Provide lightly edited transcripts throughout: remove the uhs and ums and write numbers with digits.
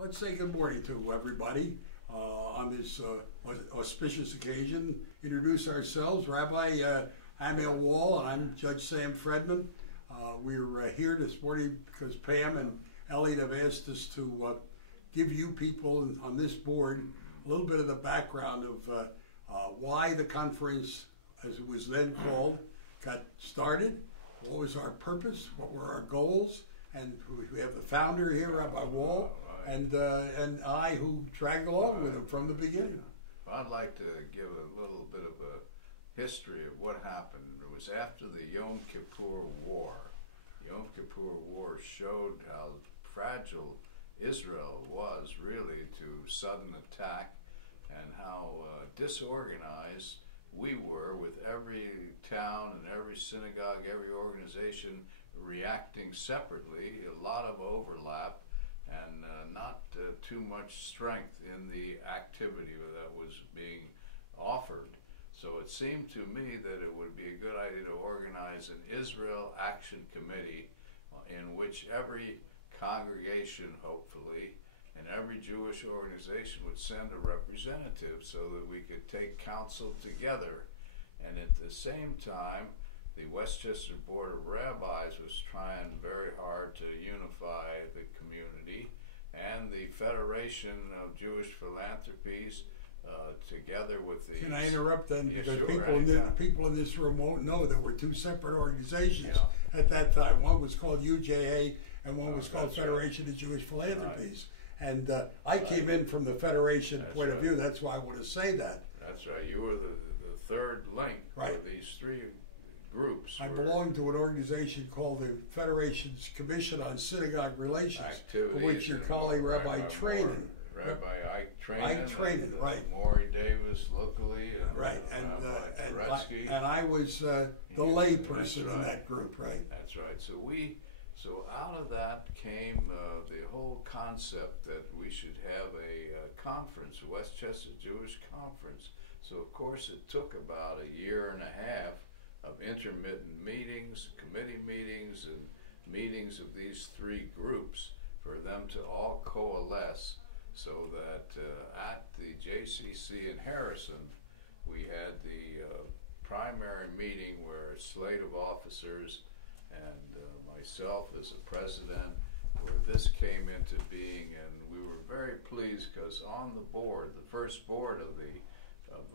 Let's say good morning to everybody on this auspicious occasion. Introduce ourselves, Rabbi Amiel Wohl, and I'm Judge Sam Fredman. We're here this morning because Pam and Elliot have asked us to give you people on this board a little bit of the background of why the conference, as it was then called, got started, what was our purpose, what were our goals, and we have the founder here, Rabbi Wohl, and I, who dragged along with him from the beginning. I'd like to give a little bit of a history of what happened. It was after the Yom Kippur War. The Yom Kippur War showed how fragile Israel was really to sudden attack, and how disorganized we were, with every town and every synagogue, every organization reacting separately, a lot of overlap, and not too much strength in the activity that was being offered. So it seemed to me that it would be a good idea to organize an Israel Action Committee in which every congregation, hopefully, and every Jewish organization would send a representative so that we could take counsel together. And at the same time, the Westchester Board of Rabbis was trying very hard to unify the community, and the Federation of Jewish Philanthropies, together with the... Can I interrupt then? Yeah, because sure, people in this room won't know there were two separate organizations at that time. One was called UJA, and one was called Federation of Jewish Philanthropies. Right. And I came in from the Federation point of view. That's why I want to say that. That's right. You were the third link for these three groups. I belong to an organization called the Federation's Commission on Synagogue Relations, for which your colleague Rabbi Trainin. Rabbi Ike Trainin, right. Maury Davis locally. Right, and I was the lay person in that group, right? That's right. So out of that came the whole concept that we should have a conference, a Westchester Jewish Conference. So of course it took about a year and a half of intermittent meetings, committee meetings, and meetings of these three groups for them to all coalesce, so that at the JCC in Harrison, we had the primary meeting where a slate of officers and myself as a president, where this came into being, and we were very pleased because on the board, the first board of the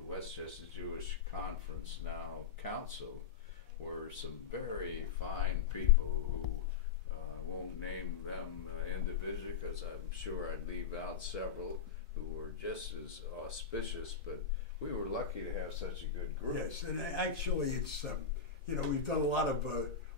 Westchester Jewish Conference, now Council, were some very fine people who won't name them individually because I'm sure I'd leave out several who were just as auspicious, but we were lucky to have such a good group. Yes, and actually it's, we've done a lot of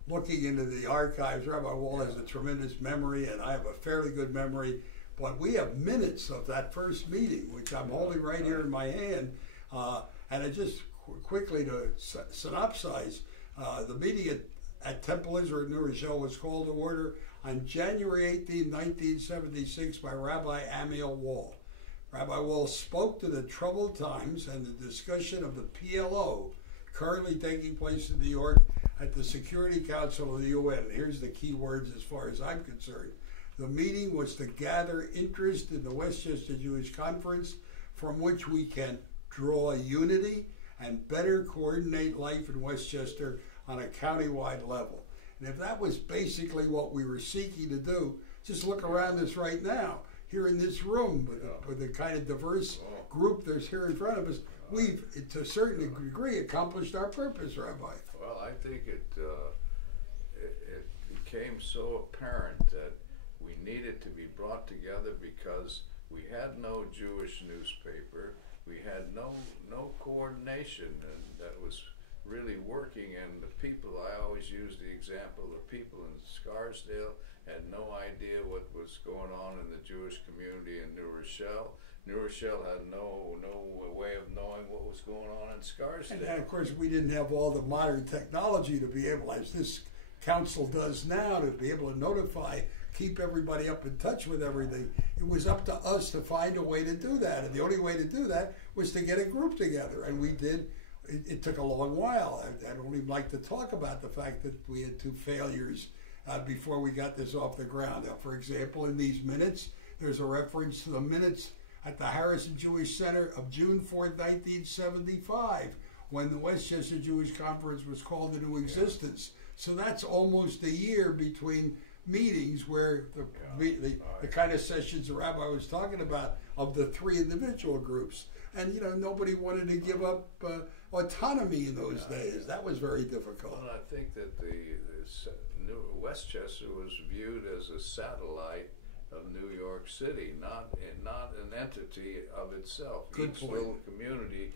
looking into the archives. Rabbi Wohl has a tremendous memory, and I have a fairly good memory, but we have minutes of that first meeting, which I'm holding right here in my hand, and I just quickly to synopsize, the meeting at Temple Israel New Rochelle was called to order on January 18, 1976 by Rabbi Amiel Wohl. Rabbi Wohl spoke to the troubled times and the discussion of the PLO currently taking place in New York at the Security Council of the UN. And here's the key words as far as I'm concerned. The meeting was to gather interest in the Westchester Jewish Conference, from which we can draw unity and better coordinate life in Westchester on a county-wide level. And if that was basically what we were seeking to do, just look around us right now, here in this room, with the kind of diverse group that's here in front of us. We've, to a certain degree, accomplished our purpose, Rabbi. Well, I think it became so apparent that we needed to be brought together because we had no Jewish newspaper, we had no coordination, and that was really working. And the people, I always use the example, the people in Scarsdale had no idea what was going on in the Jewish community in New Rochelle. New Rochelle had no way of knowing what was going on in Scarsdale. And of course we didn't have all the modern technology to be able, as this council does now, to be able to notify, keep everybody up in touch with everything. It was up to us to find a way to do that, and the only way to do that was to get a group together, and we did. It took a long while. I don't even like to talk about the fact that we had two failures before we got this off the ground. Now, for example, in these minutes, There's a reference to the minutes at the Harrison Jewish Center of June 4th, 1975, when the Westchester Jewish Conference was called into existence. So that's almost a year between meetings where the kind of sessions the rabbi was talking about of the three individual groups. And, you know, nobody wanted to give up autonomy in those days. That was very difficult. Well, I think that Westchester was viewed as a satellite of New York City, not an entity of itself. Good Each point. little community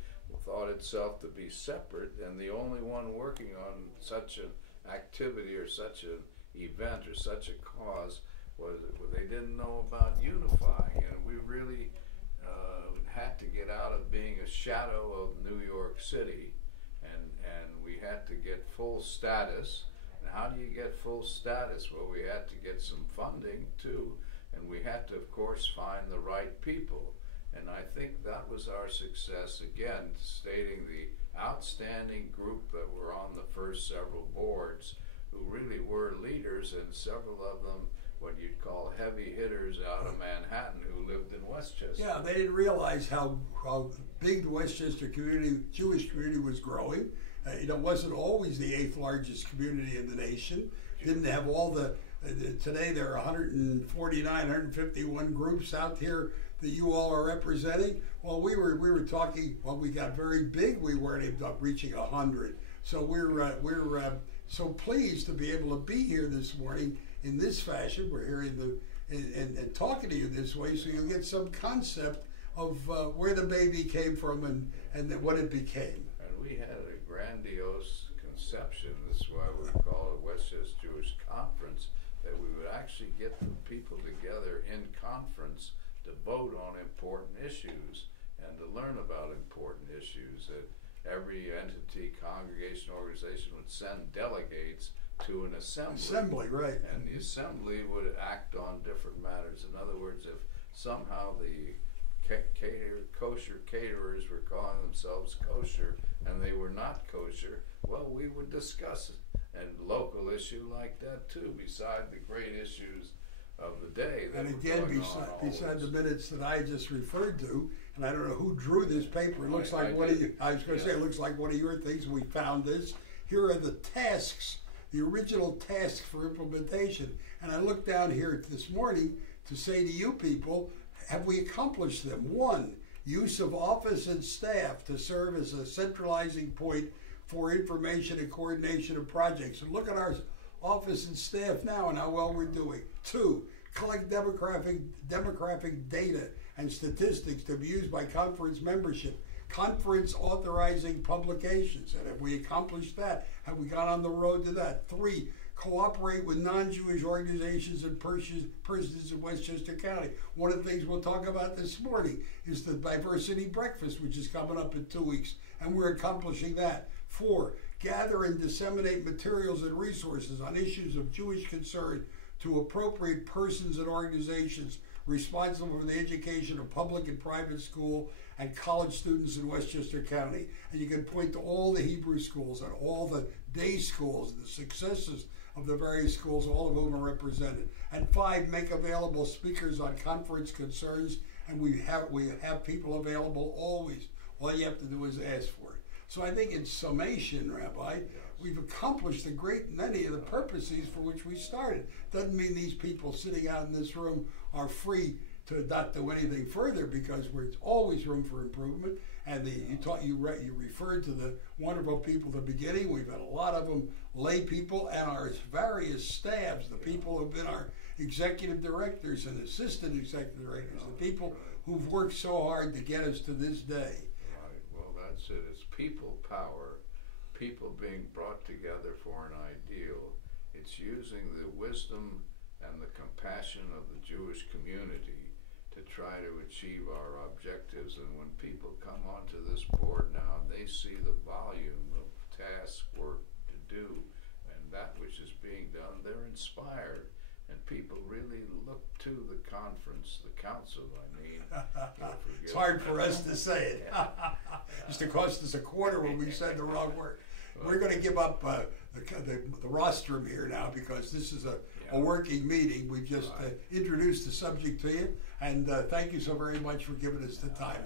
thought itself to be separate, and the only one working on such an activity or such an event or such a cause was they didn't know about unifying, and we really had to get out of being a shadow of New York City, and we had to get full status. And how do you get full status? Well, we had to get some funding too, and we had to, of course, find the right people. And I think that was our success, again, stating the outstanding group that were on the first several boards, who really were leaders, and several of them what you'd call heavy hitters out of Manhattan who lived in Westchester. Yeah, they didn't realize how big the Westchester community, Jewish community, was growing. It wasn't always the 8th largest community in the nation. Didn't have all today there are 149, 151 groups out here that you all are representing. Well, we were talking, when we got very big, we weren't able to reaching 100. So we're so pleased to be able to be here this morning in this fashion. We're hearing and talking to you this way, so you'll get some concept of where the baby came from and what it became. And we had a grandiose conception. This is why we call it Westchester Jewish Conference, that we would actually get the people together in conference to vote on important issues and to learn about important issues. That every entity, congregation, organization would send delegates to an assembly. Assembly, right. And the assembly would act on different matters. In other words, if somehow the kosher caterers were calling themselves kosher and they were not kosher, well, we would discuss it. And local issue like that too, beside the great issues of the day. And again, beside the minutes that I just referred to, and I don't know who drew this paper. It looks like one of you. I was going to say, it looks like one of your things. We found this. Here are the tasks, the original tasks for implementation. And I looked down here this morning to say to you people, have we accomplished them? 1, use of office and staff to serve as a centralizing point for information and coordination of projects. And look at our office and staff now and how well we're doing. 2, collect demographic data and statistics to be used by conference membership, conference authorizing publications. And have we accomplished that? Have we gone on the road to that? 3, cooperate with non-Jewish organizations and persons in Westchester County. One of the things we'll talk about this morning is the diversity breakfast, which is coming up in 2 weeks, and we're accomplishing that. 4, gather and disseminate materials and resources on issues of Jewish concern to appropriate persons and organizations responsible for the education of public and private school and college students in Westchester County. And you can point to all the Hebrew schools and all the day schools, the successes of the various schools, all of whom are represented. And 5, make available speakers on conference concerns, and we have people available always. All you have to do is ask for it. So I think in summation, Rabbi, we've accomplished a great many of the purposes for which we started. Doesn't mean these people sitting out in this room are free to not do anything further, because there's always room for improvement. And you referred to the wonderful people at the beginning. We've had a lot of them, lay people, and our various staffs, the people who've been our executive directors and assistant executive directors, the people who've worked so hard to get us to this day. Right. Well, that's it. It's people power, people being brought together for an ideal. It's using the wisdom and the compassion of the Jewish community to try to achieve our objectives. And when people come onto this board now, they see the volume of task work to do and that which is being done, they're inspired. And people really look to the conference, the council, I mean. It's hard for us to say it. It used to cost us a quarter when we said the wrong word. We're going to give up the rostrum here now because this is a working meeting. We've just introduced the subject to you, and thank you so very much for giving us the time.